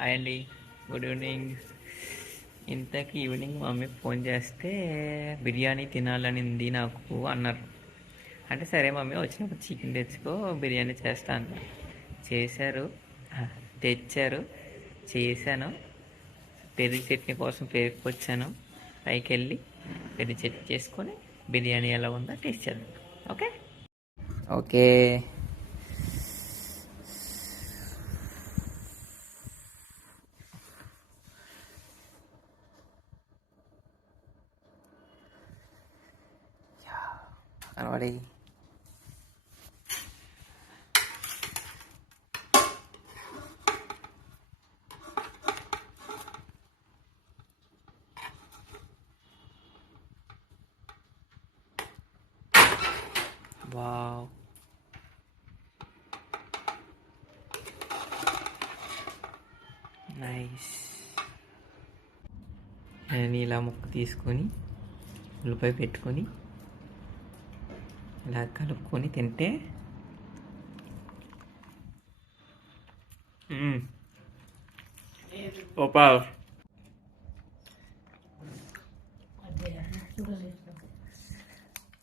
Hi అండి, good evening. ఇంతకీ evening mummy phone చేస్తే బిర్యానీ తినాలని ఉంది నాకు అన్నారు. అంటే సరే మమ్మీ వచ్చినప్పుడు చికెన్ తెచ్చుకో, బిర్యానీ చేస్తా అన్న. చేశారు, తెచ్చారు, చేశాను. పెరుగు చట్నీ కోసం పెరుగుకి వచ్చాను. పైకి వెళ్ళి పెరుగు చట్నీ చేసుకొని బిర్యానీ ఎలా ఉందో టేస్ట్ చేద్దాం. Okay okay. కనబడి వావ్, నైస్. నేను ఇలా ముక్క తీసుకొని ఉల్లిపాయ పెట్టుకొని ఇలా కలుపుకొని తింటే ఓపా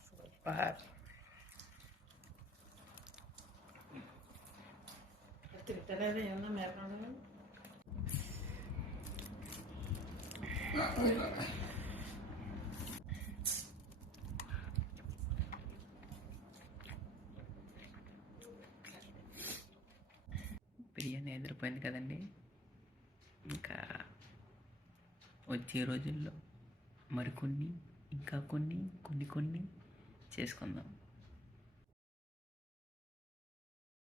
సూపర్. బిర్యానీ ఎదిరిపోయింది కదండి. ఇంకా వచ్చే రోజుల్లో మరికొన్ని, ఇంకా కొన్ని చేసుకుందాం.